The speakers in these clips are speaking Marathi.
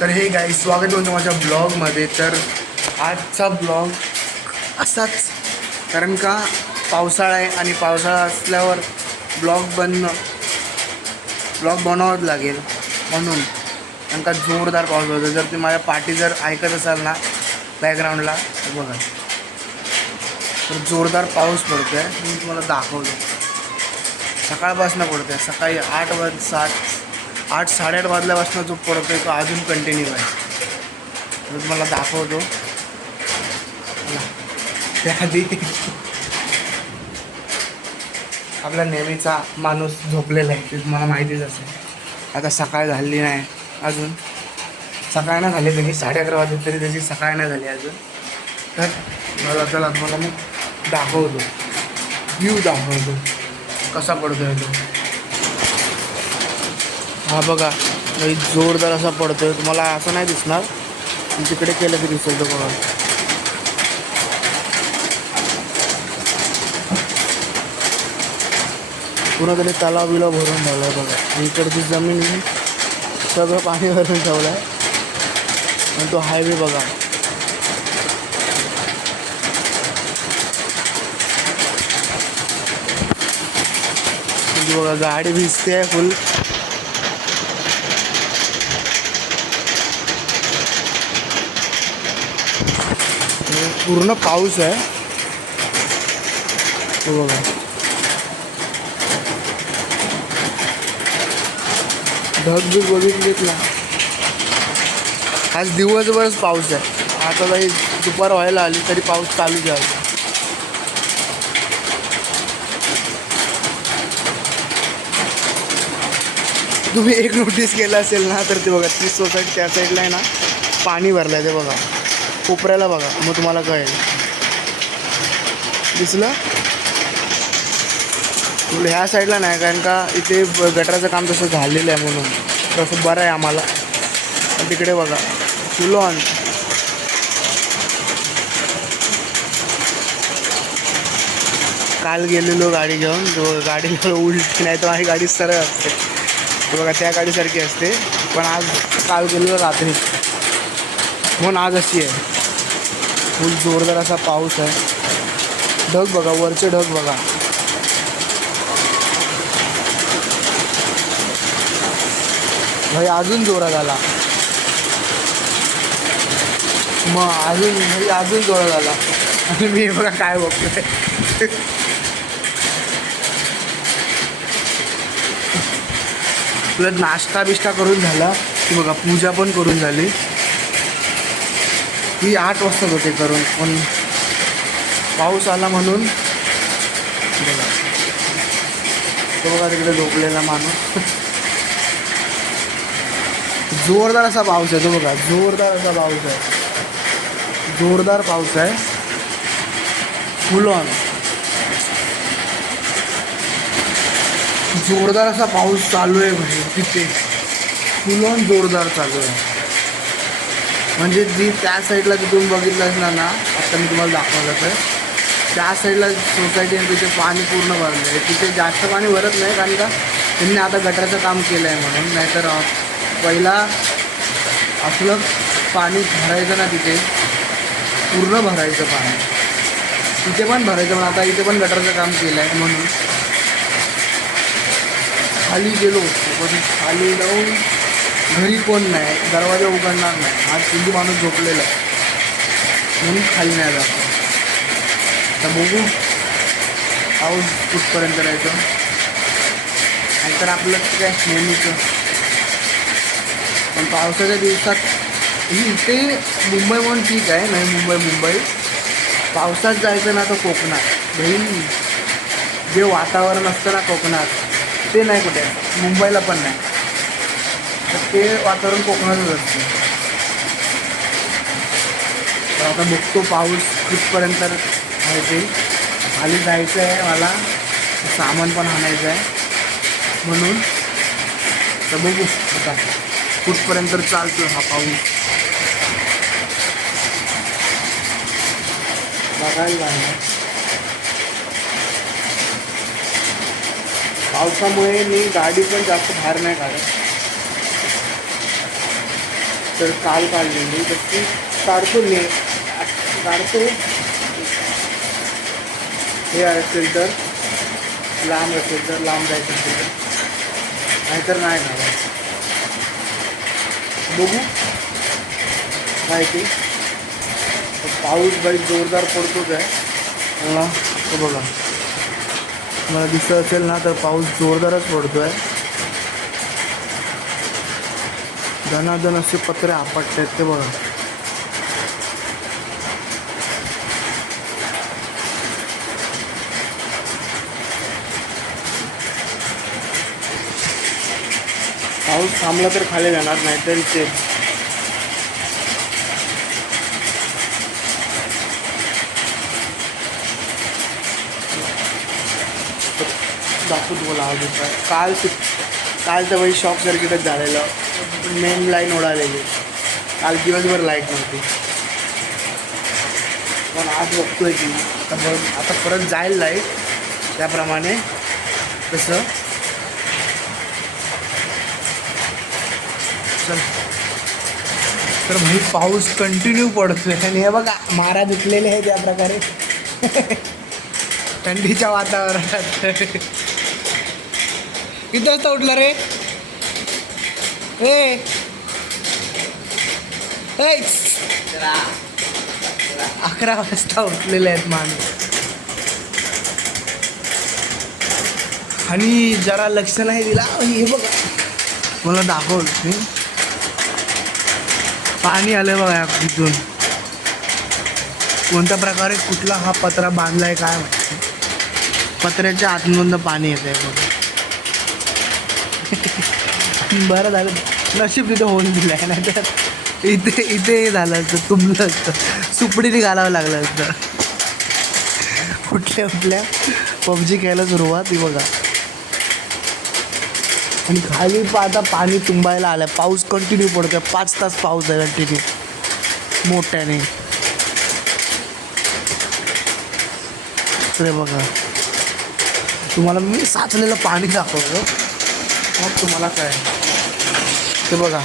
तर हे गाईस स्वागत होतं माझ्या ब्लॉगमध्ये. तर आजचा ब्लॉग असाच, कारण का पावसाळा आहे आणि पावसाळा असल्यावर ब्लॉग बनवावंच लागेल म्हणून. कारण का जोरदार पाऊस होतो. जर तुम्ही माझ्या पाठी जर ऐकत असाल ना बॅकग्राऊंडला तर बघा, तर जोरदार पाऊस पडतो आहे. मी तुम्हाला दाखवतो. सकाळपासून पडतो आहे. सकाळी 8 साडेआठ वाजल्यापासून जो पडतो आहे तो अजून कंटिन्यू आहे. मी तुम्हाला दाखवतो. त्याआधी आपला नेहमीचा माणूस झोपलेला आहे, ते तुम्हाला माहितीच असेल. आता सकाळ झाली नाही अजून, सकाळ नाही झाली तरी 11:30 वाजले तरी त्याची सकाळ नाही झाली अजून. तर मला चला तुम्हाला मग दाखवतो, व्ह्यू दाखवतो कसा पडतो आहे तो. हा बघा, जोरदार असा पडतोय. तुम्हाला असं नाही दिसणार, तिकडे केलं की दिसेल तो. बघा पुन्हा त्याने तलाव बिलाव भरून ठेवला आहे. बघा इकडची जमीन सगळं पाणी भरून ठेवलं आहे. आणि तो हायवे बघा, बघा गाडी भिजते आहे फुल. पूर्ण पाऊस आहे तो बघा. ढगबीग बघितलीत ना, आज दिवसभरच पाऊस आहे. आता काही दुपार व्हायला आली तरी पाऊस चालूच आहे. तुम्ही एक नोटीस केलं असेल ना तर ते बघा, ती सोसायटी त्या साईडला आहे ना पाणी भरलं आहे. ते बघा कोपऱ्याला बघा, मग तुम्हाला कळेल. दिसलं? ह्या साईडला नाही, कारण का इथे गटाराचं काम तसं झालेलं आहे म्हणून तसं बरं आहे आम्हाला. तिकडे बघा फुल ऑन. काल गेलेलो गाडी घेऊन, गाडी उलटी नाही तर माझी गाडी सरळ असते. बघा त्या गाडीसारखी असते, पण आज काल गेलेलो रात्री म्हणून आज अशी आहे. फुल जोरदार असा पाऊस आहे. ढग बघा, वरचे ढग बघा. भाई अजून जोरात आला, मग अजून जोरात आला. आणि मी बघा काय बघतोय. तुला नाश्ता बिष्टा करून झाला की बघा, पूजा पण करून झाली. ही 8 वाजताच होते करून, पण पाऊस आला म्हणून बघा. तो बघा तिकडे झोपलेला माणूस. जोरदार असा पाऊस आहे तो बघा, जोरदार असा पाऊस आहे. जोरदार पाऊस आहे, फुल ऑन. जोरदार असा पाऊस चालू आहे म्हणजे तिथे फुल ऑन जोरदार चालू आहे. म्हणजे जी त्या साईडला तिथून बघितलं असणार ना, आता मी तुम्हाला दाखवलं तर त्या साईडला सोसायटी आहे, तिथे पाणी पूर्ण भरलं आहे. तिथे जास्त पाणी भरत नाही, कारण का त्यांनी आता गटाराचं काम केलं आहे म्हणून. नाहीतर पहिला असलं पाणी भरायचं ना, तिथे पूर्ण भरायचं पाणी, तिथे पण भरायचं. पण आता इथे पण गटाराचं काम केलं आहे म्हणून खाली गेलो होतो. पण खाली जाऊन घरी कोण नाही, दरवाजा उघडणार नाही. आज किती माणूस झोपलेला आहे म्हणून खाली नाही जात. तर बघू पाऊस कुठपर्यंत राहायचं. नाहीतर आपलं काय नेहमीचं. पण पावसाच्या दिवसात इथे मुंबई म्हणून ठीक आहे, नाही मुंबई पावसात जायचं ना तर कोकणात. भाई जे वातावरण असतं ना कोकणात, ते नाही कुठे, मुंबईला पण नाही. तर ते वातावरण कोकणातच असतं. तर आता बघतो पाऊस कुठपर्यंत आहे ते. खाली जायचं आहे मला, सामान पण आणायचं आहे म्हणून. तर बघू आता कुठपर्यंत चालतो हा पाऊस. बघायला लागणार. पावसामुळे मी गाडी पण जास्त बाहेर नाही काढत. तर काल काढलेली तर ती काढतो काढतो. हे असेल तर लांब असेल तर लांब जायचं असेल तर, नाहीतर नाही ना बघू काय ते. पाऊस बाई जोरदार पडतोच आहे मला. तो बघा मला दिसत असेल ना तर पाऊस जोरदारच पडतो आहे. धनाधन असे पत्रे आपटत आहेत ते बघा. पाऊस थांबला तर खाली जाणार नाही तर इथे दाखवू तुम्हाला आवाज येत आहे. काल तर बाई शॉक सर्किटच झालेलं. मेन लाईन उडालेली. काल दिवसभर लाईट नव्हती. पण आज बघतोय की आता परत जाईल लाईट. त्याप्रमाणे कसं चल. तर भाई पाऊस कंटिन्यू पडतोय आणि हे बघा महाराज उठलेले आहे त्या प्रकारे थंडीच्या वातावरणात. किती वाजता उठला रे? ए 11 वाजता उठलेले आहेत माणूस. आणि जरा लक्ष नाही दिला. हे बघा मला दाखवल पाणी आलं बघा तिथून. कोणत्या प्रकारे कुठला हा पत्रा बांधलाय काय माहिती. पत्र्याच्या आतमधून पाणी येत आहे बघा. बरं झालं नशीब तिथं होऊन दिलं आहे, नाही तर इथे झालं असतं, तुंबलं असतं, सुपडीने घालावं लागलं असतं. उठल्या पबजी खेळायला सुरुवात ही बघा. आणि खाली आता पाणी तुंबायला आलं. पाऊस कंटिन्यू पडतोय. 5 तास पाऊस आहे कंटिन्यू मोठ्याने. तर बघा तुम्हाला मी साचलेलं पाणी दाखवतो मग तुम्हाला काय ते बघा.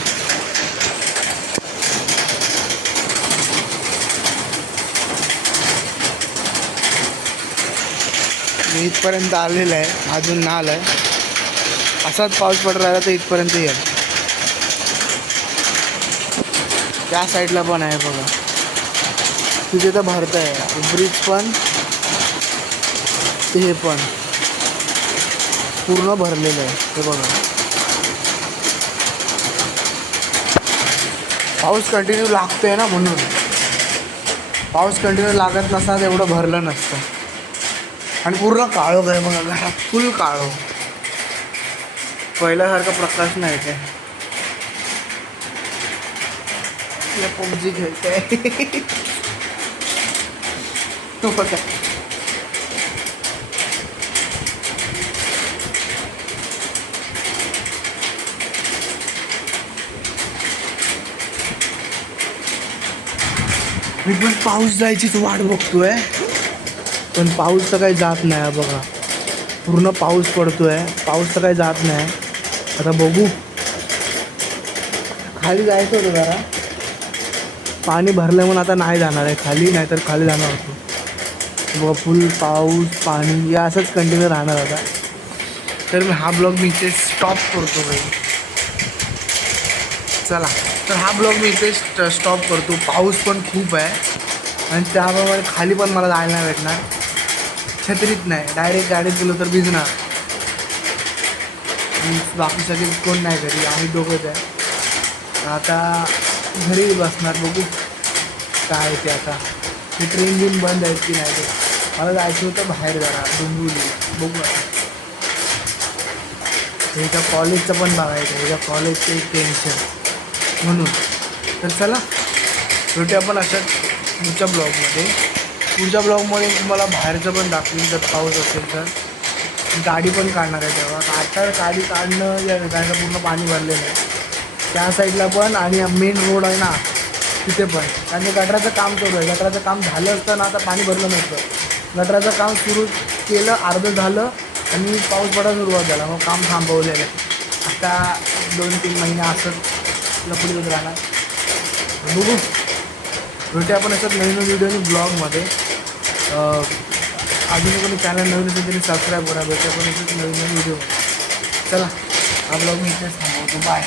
मी इथपर्यंत आलेलं आहे, अजून ना आलं आहे. असाच पाऊस पडत राहिला तर इथपर्यंत येईल. त्या साईडला पण आहे बघा. तिथे तर भरत आहे ब्रिज पण. ते हे पण पूर्ण भरलेलं आहे ते बघा. पाऊस कंटिन्यू लागतोय ना म्हणून. पाऊस कंटिन्यू लागत नसता एवढं भरलं नसतं. आणि पूर्ण काळोख आहे बघा घरात. फुल काळोख. पहिल्यासारखा प्रकाश नाही काय. पबजी खेळते तो बघा. मी पण पाऊस जायचीच वाट बघतोय पण पाऊस तर काही जात नाही बघा. पूर्ण पाऊस पडतोय, पाऊस तर काही जात नाही. आता बघू. खाली जायचं होतं जरा, पाणी भरलं म्हणून आता नाही जाणार आहे खाली, नाहीतर खाली जाणार होतो बघा. फुल पाऊस पाणी या असंच कंटिन्यू राहणार आता. तर मी हा ब्लॉग मी इथे स्टॉप करतो भाई. चला तर हा ब्लॉग मी इथे स्टॉप करतो. पाऊस पण खूप आहे आणि त्याप्रमाणे खाली पण मला जायला नाही भेटणार. छत्रीत नाही, डायरेक्ट गाडीत गेलो तर भिजणार. बाकी सगळे कोण नाही घरी, आम्ही दोघंच आहे. आता घरी बसणार, बघू काय ते. आता हे ट्रेन बिन बंद आहेत की नाही ते. मला जायचं होतं बाहेर जरा डोंबिवली, बघू आता. ह्याच्या कॉलेजचं पण बघायचं, ह्याच्या कॉलेजचं एक टेन्शन म्हणून. तर चला भेटूया आपण अशाच पुढच्या ब्लॉगमध्ये. पुढच्या ब्लॉगमध्ये तुम्हाला बाहेरचं पण दाखवेन जर पाऊस असेल तर. गाडी पण काढणार आहे तेव्हा. आता गाडी काढणं या गाडीला पूर्ण पाणी भरलेलं आहे त्या साईडला पण. आणि मेन रोड आहे ना तिथे पण, कारण गटराचं काम चालू आहे. गटराचं काम झालं असतं ना आता पाणी भरलं नसतं. गटराचं काम सुरू केलं, अर्धं झालं आणि पाऊस पडायला सुरुवात झाला, मग काम थांबवलेलं आहे. आता 2-3 महिने असंच लपडीत राहणार. बघू भेटूया आपण असं नवीन व्हिडिओ ब्लॉगमध्ये. अजून कोणी चॅनल नवीन असेल तरी सबस्क्राईब करा. भेटूया आपण असंच नवीन व्हिडिओ. चला हा ब्लॉग मी इथेच थांबवतो. बाय.